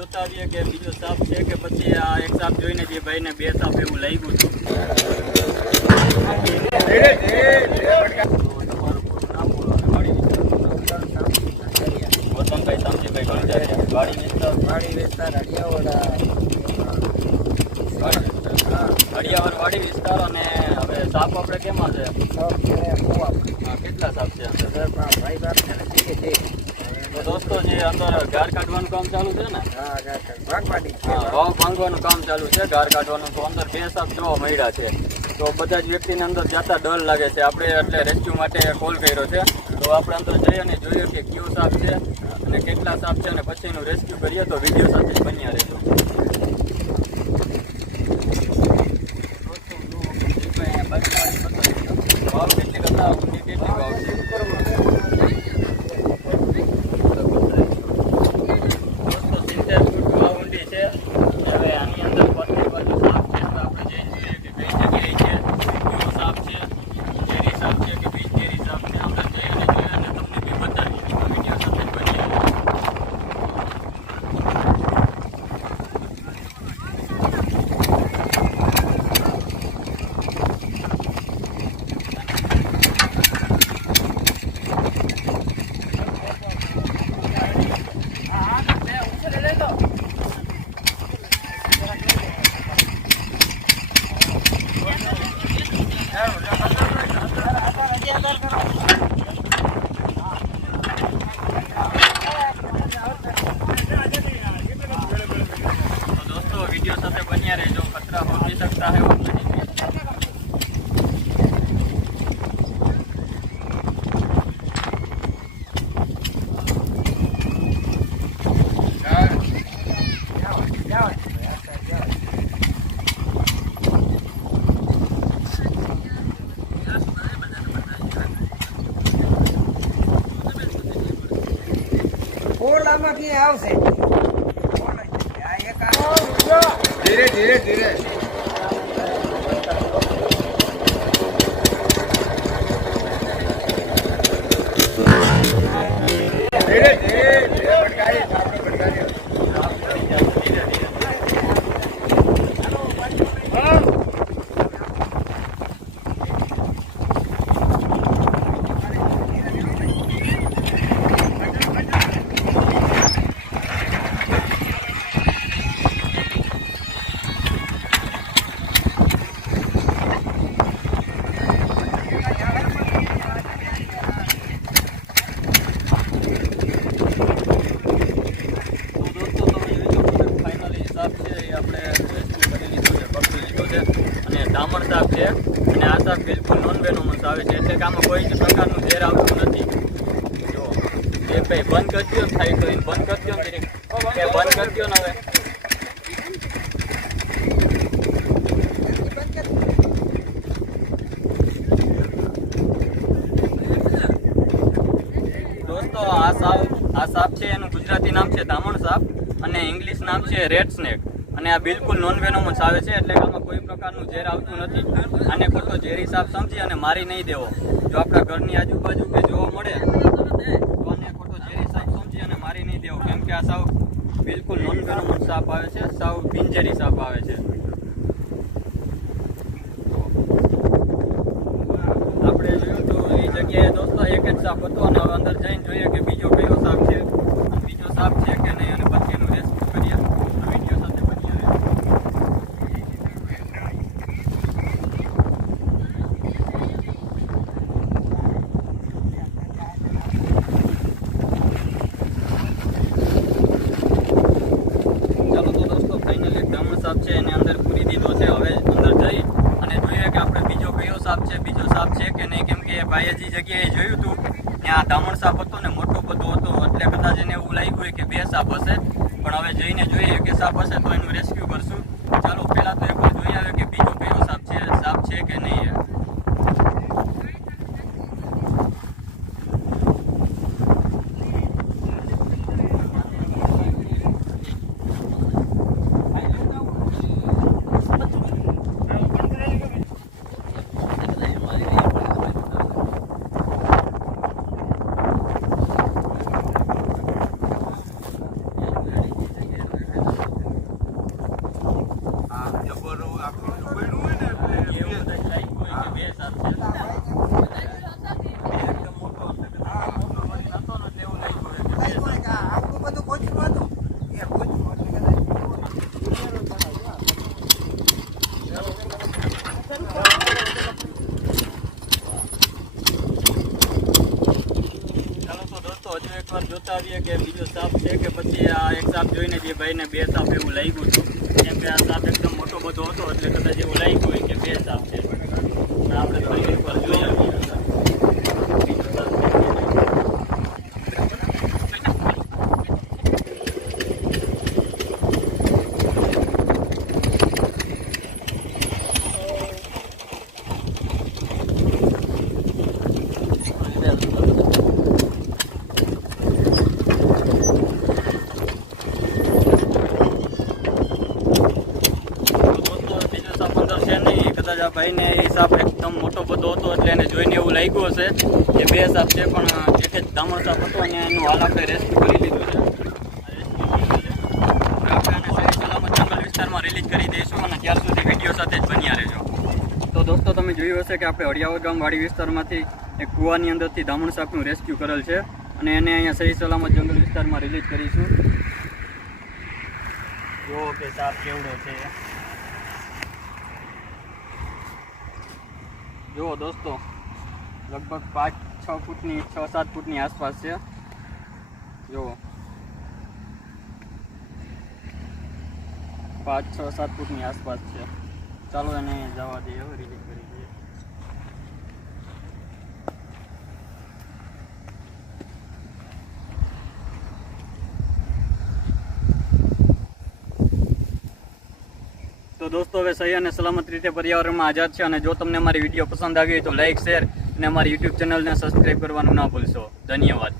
જોતા આવીએ કે બીજો સાપ છે કે પછી આ એક સાપ જોઈને જે ભાઈને બે સાપ એવું લાગ્યું હતું વિસ્તારનું નામ. વસંતભાઈ શામજીભાઈ ગણજારિયા. વાડી વિસ્તાર વાડી વિસ્તાર હરિયાવડા હળિયાવર વાડી વિસ્તાર અને હવે સાપ આપણે કેમાં છે કેટલા સાપ છે ભાઈ બાપ છે ને તે દોસ્તો જે અંદર ગાર કાઢવાનું કામ ચાલુ છે ને? ભાવ ભાંગવાનું કામ ચાલુ છે ગાર કાઢવાનું. તો અંદર બે સાત જોવા મળ્યા છે. તો બધા જ વ્યક્તિને અંદર જતા ડર લાગે છે. આપણે એટલે રેસ્ક્યુ માટે કોલ કર્યો છે. તો આપણે અંદર જઈ અને જોઈએ કે કયો સાપ છે અને કેટલા સાપ છે અને પછી એનું રેસ્ક્યુ કરીએ તો વીડિયો સાથે બન્યા રહેજો વાવ કેટલી કરતા ઊંડી કેટલી વાવ છે દોસ્તો સિત્તેર ફૂટ વાવ ઊંડી છે હવે આની અંદર બધી બાજુ સાપ છે તો આપણે જઈને જોઈએ કે કઈ જગ્યાએ છે કેવો સાપ છે ઝેરી સાપ છે કે બીજ ઝેરી સાપ છે આપણે જઈ અને જોઈએ અને તમને બી બતાવીએ તો વીડિયો સાથે જ બની તો દોસ્તો વીડિયો સાથે બન્યા રહેજો ખતરા હોઈ શકતા હે ઓર નહીં ફૂલ આમાં ક્યાં આવશે ધીરે ધીરે ધીરે. ડામર સાપ છે અને આ સાપ બિલકુલ નોન વેનોમસ આવે છે. એટલે કે આમાં કોઈ જ પ્રકારનું ઝેર આવતું નથી. જો એ ભાઈ બંધ કરી દો થાય તો એને બંધ કરી દો ને. કે બંધ કરી દો ને હવે. દોસ્તો આ સાપ આ સાપ છે એનું ગુજરાતી નામ છે દામણ સાપ અને ઇંગ્લિશ નામ છે રેડ સ્નેક. અને આ બિલકુલ નોન વેનોમસ આવે છે, એટલે આમાં કોઈ પ્રકારનું ઝેર આવતું નથી. આને ખોટો ઝેરી સાપ સમજી અને મારી નહીં દેવો. જો આપણા ઘરની આજુબાજુ કે જોવા મળે, તો આને ખોટો ઝેરી સાપ સમજી અને મારી નહીં દેવો. કેમ કે આ સાવ બિલકુલ નોન વેનોમસ સાપ આવે છે, સાવ બિનઝેરી સાપ આવે છે. આપણે જોયું તો એ જગ્યાએ દોસ્તો એક જ સાપ હતો, અને અંદર જઈને જોઈએ કે બીજો કયો સાપ છે. બીજો સાપ છે કે નહીં, અને પછી એનું રેસ્ક્યુ કરીએ તો વીડિયો સાથે બની આવે ચાલો તો દોસ્તો ફાઇનલી બ્રહ્મ સાપ છે એને અંદર પૂરી દીધો છે હવે અંદર જઈ અને જોઈએ કે આપણે બીજો કયો સાપ છે બીજો સાપ છે કે નહીં કેમ કે એ ભાઈએ જે જગ્યાએ જોયું હતું, ત્યાં ધામણ સાપ હતો ને મોટો બધો હતો, એટલે કદાચ એને એવું લાગ્યું હોય કે બે સાપ હશે. પણ હવે જઈને જોઈએ કે સાપ હશે તો એનું રેસ્ક્યુ કરશું. ચાલો, પહેલાં તો એકવાર જોઈ આવે કે જોતા આવીએ કે બીજો સાપ છે કે પછી આ એક સાપ જોઈને જે ભાઈને બે સાપ એવું લાગ્યું હતું. કેમ કે આ સાપ એકદમ મોટો બધો હતો, એટલે કદાચ એવું લાગ્યું હોય કે બે સાપ છે પણ આપણે ફરી એકવાર જોઈ આવીએ બીજો સાપ છે કે નહીં. દોસ્તો બીજો સાપ અંદર છે કદાચ આ ભાઈને એ સાપ એકદમ મોટો બધો હતો એટલે એને જોઈને એવું લાગ્યું હશે કે બે સાપ છે, પણ એક જ દામણ સાપ હતો અને એનું હાલ આપણે રેસ્ક્યુ કરી લીધું છે. વિસ્તારમાં રિલીઝ કરી દઈશું અને ત્યાર સુધી વીડિયો સાથે જ બન્યા રહેજો. તો દોસ્તો, તમે જોયું હશે કે આપણે હળિયાવળ ગામવાડી વિસ્તારમાંથી એક કૂવાની અંદરથી દામણ સાપનું રેસ્ક્યુ કરેલ છે અને એને અહીંયા સહી સલામત જંગલ વિસ્તારમાં રિલીઝ કરીશું. જુઓ કે કેવડો છે. જુઓ દોસ્તો, લગભગ પાંચ, છ ફૂટની, છ, સાત ફૂટની આસપાસ છે. જુઓ. પાંચ, છ, સાત ફૂટની આસપાસ છે. ચાલો એને જવા દઈએ, હવે રિલીઝ કરી દઈએ દોસ્તો, હવે સહી અને સલામત રીતે પર્યાવરણમાં આઝાદ છે અને જો તમને મારી વીડિયો પસંદ આવી હોય તો લાઇક શેર અને અમારી યુટ્યુબ ચેનલને સબસ્ક્રાઈબ કરવાનું ના ભૂલશો. ધન્યવાદ.